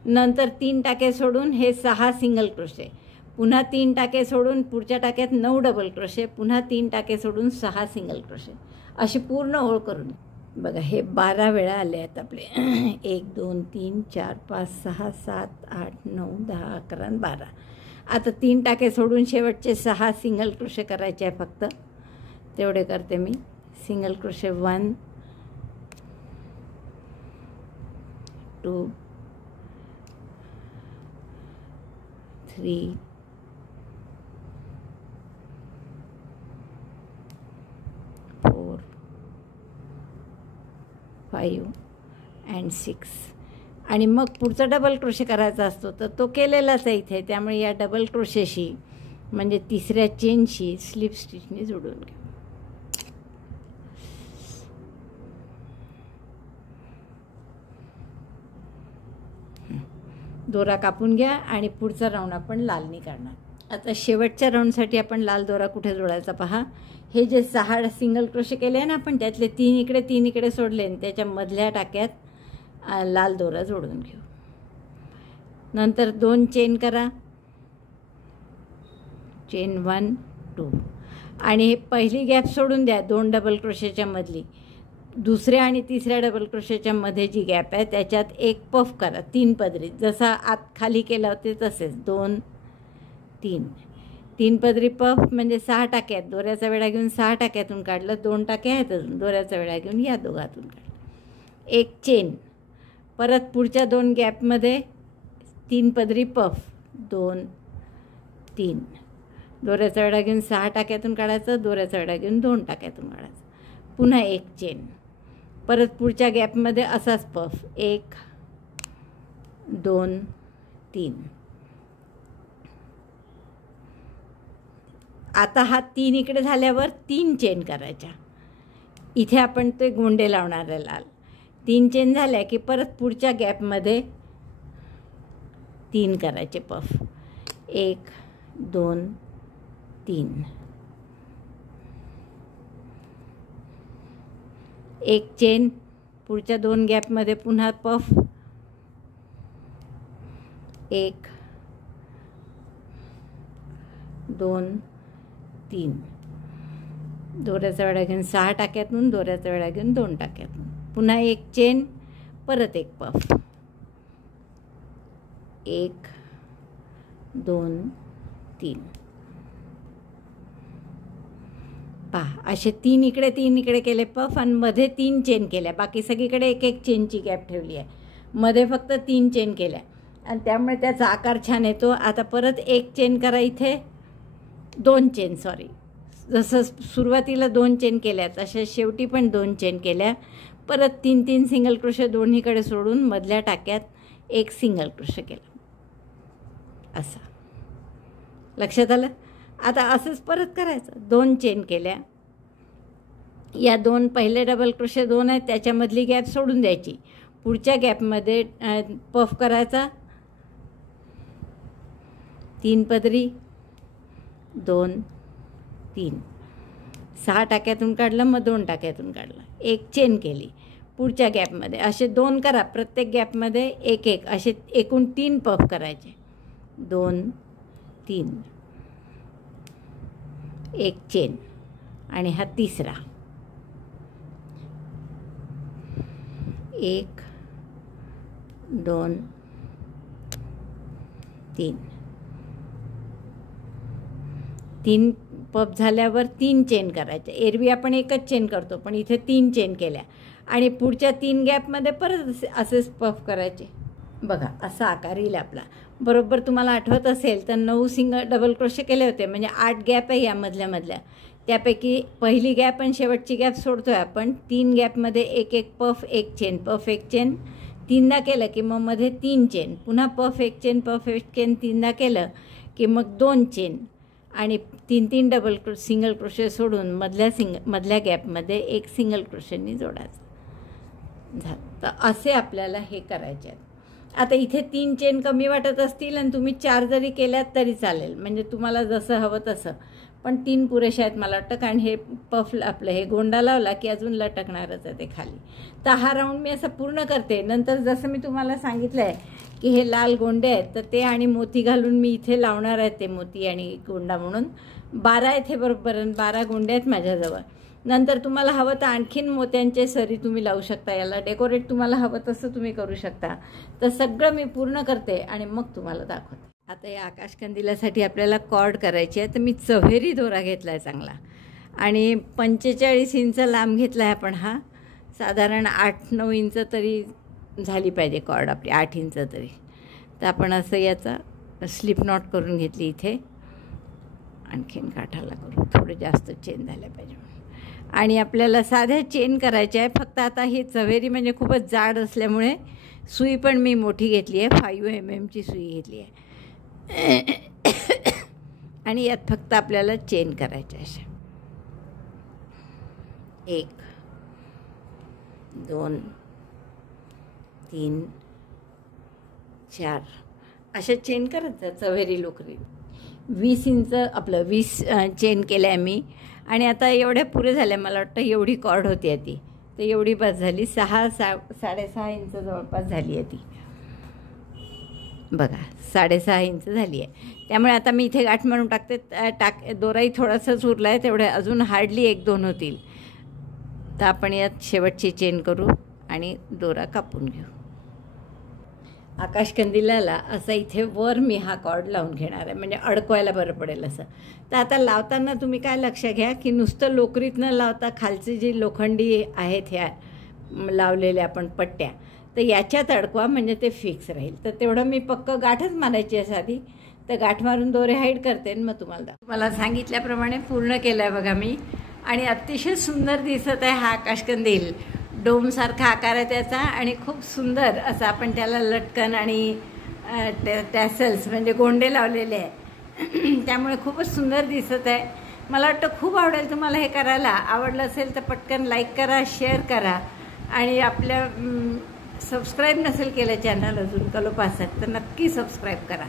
नंतर 3 टाके सोडून हे 6 सिंगल क्रोशे, पुन्हा 3 टाके सोडून पुढच्या टाक्यात 9 डबल क्रोशे, पुन्हा 3 टाके सोडून 6 सिंगल क्रोशे, अशी पूर्ण ओळ करून बघा. हे 12 वेळा आले आहेत आपले. 1 2 3 4 5 6 7 8 9 10 11 12. आता 3 टाके सोडून शेवटचे 6 सिंगल क्रोशे करायचे आहे फक्त. तेवढे करते मी. Single crochet 1 2 3 4 5 and 6. आणि मग पुढचा डबल क्रोशे करायचा असतो तर तो केलेलाच आहे इथे. त्यामुळे या डबल क्रोशेशी म्हणजे तिसऱ्या चेनशी स्लिप स्टिचने जोडून घ्या. दोरा कापून घ्या आणि पुढचा राऊंड आपण लालनी काढणार. आता शेवटच्या राऊंडसाठी आपण लाल दोरा कुठे जोडायचा पहा. हे जे 6 सिंगल क्रोशे केले आहे ना आपण, त्यातले 3 इकडे 3 इकडे सोडले आणि त्याच्या मधल्या टाक्यात लाल दोरा जोडून घेऊ. नंतर 2 चेन करा. चेन 1 2 आणि हे पहिली गॅप सोडून द्या 2 डबल क्रोशेच्या मधली. दुसऱ्या आणि तिसऱ्या डबल क्रोशेच्या मध्ये जी गॅप आहे त्याच्यात एक पफ करा 3 पदरी, जसा आत खाली केला होते तसेच 2 3 3 पदरी पफ म्हणजे 6 टाक्यात. दोऱ्याचा वेढा घेऊन 6 टाक्यातून काढलं. 2 टाके आहेत अजून. दोऱ्याचा वेढा घेऊन या दोघातून काढलं. एक चेन. परत पुढच्या 2 गॅपमध्ये 3 पदरी पफ 2 3. दोऱ्याचा वेढा घेऊन 6 टाक्यातून काढायचं. दोऱ्याचा वेढा घेऊन 2 टाक्यातून काढायचं. पुन्हा एक चेन. परत पुढच्या गॅपमध्ये असाच पफ 1 2 3. आता हा 3 इकडे झाल्यावर 3 चेन करायच्या. इथे आपण ते गोंडे लावणार आहे लाल. 3 चेन झाल्या की परत पुढच्या गॅपमध्ये 3 करायचे पफ 1 2 3. एक चेन. पुढच्या 2 गॅपमध्ये पुन्हा पफ 1 2 3. दोऱ्याचा वेढा घेऊन 6 टाक्यातून. दोऱ्याचा वेढा घेऊन 2 टाक्यातून. पुन्हा एक चेन. परत एक पफ 1 2 3. पहा असे 3 इकडे 3 इकडे केले पफ आणि मध्ये 3 चेन केल्या. बाकी सगळीकडे एक एक चेनची गॅप ठेवली आहे. मध्ये फक्त 3 चेन केल्या आणि त्यामुळे त्याचा आकार छान येतो. आता परत एक चेन करा इथे. 2 चेन सॉरी. जसं सुरुवातीला 2 चेन केल्या तशा शेवटी पण 2 चेन केल्या. परत 3 3 सिंगल क्रोशे दोन्हीकडे सोडून मधल्या टाक्यात एक सिंगल क्रोशे केला. असा लक्षात आलं. आता असंच परत करायचं. 2 चेन केल्या. या 2 पहिले डबल क्रोशे 2 आहेत त्याच्यामधली गॅप सोडून द्यायची. पुढच्या गॅपमध्ये पफ करायचा 3 पदरी 2 3. 6 टाक्यातून काढलं मग 2 टाक्यातून काढलं. एक चेन केली. पुढच्या गॅपमध्ये असे 2 करा. प्रत्येक गॅपमध्ये एक एक असे एकूण 3 पफ करायचे 2 3. एक चेन आणि हा तिसरा 1 2 3. 3 पफ झाल्यावर 3 चेन करायचे. एरवी आपण एकच चेन करतो पण इथे 3 चेन केल्या आणि पुढच्या 3 गॅपमध्ये परत असेच पफ करायचे. बघा असा आकार येईल आपला. बरोबर तुम्हाला आठवत असेल तर 9 डबल क्रोशे केले होते म्हणजे 8 गॅप आहे या मधल्या. त्यापैकी पहिली गॅप आणि शेवटची गॅप सोडतोय आपण. 3 गॅपमध्ये एक एक पफ एक चेन पफ एक चेन 3दा केलं की मग मध्ये 3 चेन. पुन्हा पफ एक चेन पफ एक चेन 3दा केलं की मग 2 चेन आणि 3 3 डबल सिंगल क्रोशे सोडून मधल्या गॅपमध्ये एक सिंगल क्रोशेनी जोडायचं झालं. तर असे आपल्याला हे करायचे आहेत. आता इथे 3 चेन कमी वाटत असतील आणि तुम्ही 4 जरी केल्यात तरी चालेल, म्हणजे तुम्हाला जसं हवं तसं, पण 3 पुरेशा आहेत मला वाटतं, कारण हे पफ आपलं हे गोंडा लावला की अजून लटकणारच आहे ते खाली. तर हा राऊंड मी असा पूर्ण करते. नंतर जसं मी तुम्हाला सांगितलं आहे की हे लाल गोंडे आहेत, तर ते आणि मोती घालून मी इथे लावणार आहे, ते मोती आणि गोंडा म्हणून 12 आहेत हे बरोबर, 12 गोंडे आहेत माझ्याजवळ. नंतर तुम्हाला हवं तर आणखीन मोत्यांचे सरी तुम्ही लावू शकता, याला डेकोरेट तुम्हाला हवं तसं तुम्ही करू शकता. तर सगळं मी पूर्ण करते आणि मग तुम्हाला दाखवते. आता या आकाशकंदिलासाठी आपल्याला कॉर्ड करायची आहे, तर मी चव्हेरी दोरा घेतला आहे चांगला आणि 45 इंच लांब घेतला आहे आपण. हा साधारण 8-9 इंच तरी झाली पाहिजे कॉर्ड आपली, 8 इंच तरी. तर आपण असं याचा स्लिप नॉट करून घेतली इथे, आणखीन काठाला करू, थोडं जास्त चेन झाल्या पाहिजे. आणि आपल्याला साध्या चेन करायच्या आहे फक्त. आता ही चव्हेरी म्हणजे खूपच जाड असल्यामुळे सुई पण मी मोठी घेतली आहे, 5 mm ची सुई घेतली आहे. आणि यात फक्त आपल्याला चेन करायच्या अशा 1 2 3 4 अशा चेन करत जा चव्हेरी लोकरी. 20 इंच आपलं 20 चेन केल्या मी. आणि आता एवढ्या पुरे झाल्या, मला वाटतं एवढी कॉर्ड होती आहे ती, तर एवढी बस झाली. 6-6.5 इंच जवळपास झाली आहे ती बघा, 6.5 इंच झाली आहे. त्यामुळे आता मी इथे गाठ मारून टाकते. दोराही थोडासाच उरला आहे, तेवढे अजून हार्डली 1-2 होतील. तर आपण यात शेवटची चेन करू आणि दोरा कापून घेऊ. आकाशकंदिलाला असं इथे वर मी हा कॉर्ड लावून घेणार आहे, म्हणजे अडकवायला बरं पडेल असं. तर आता लावताना तुम्ही काय लक्ष घ्या की नुसतं लोकरीत न लावता खालची जी लोखंडी आहेत ह्या लावलेल्या आपण पट्ट्या, तर याच्यात अडकवा, म्हणजे ते फिक्स राहील. तर तेवढं मी पक्क गाठच मारायची आहे साधी. तर गाठ मारून दोरे हाईड करते आणि मग तुम्हाला सांगितल्याप्रमाणे पूर्ण केलं आहे बघा मी. आणि अतिशय सुंदर दिसत आहे हा आकाशकंदील. डोमसारखा आकार आहे त्याचा आणि खूप सुंदर असं आपण त्याला लटकन आणि टॅसल्स म्हणजे गोंडे लावलेले आहे. त्यामुळे खूपच सुंदर दिसत आहे. मला वाटतं खूप आवडेल तुम्हाला हे करायला. आवडलं असेल तर पटकन लाईक करा, शेअर करा आणि आपल्या सबस्क्राईब नसेल केलं चॅनल अजून कलोपासात तर नक्की सबस्क्राईब करा.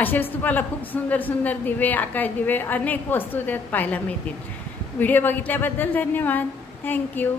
असेच तुम्हाला खूप सुंदर सुंदर दिवे, आकाश दिवे, अनेक वस्तू त्यात पाहायला मिळतील. व्हिडिओ बघितल्याबद्दल धन्यवाद. थँक्यू.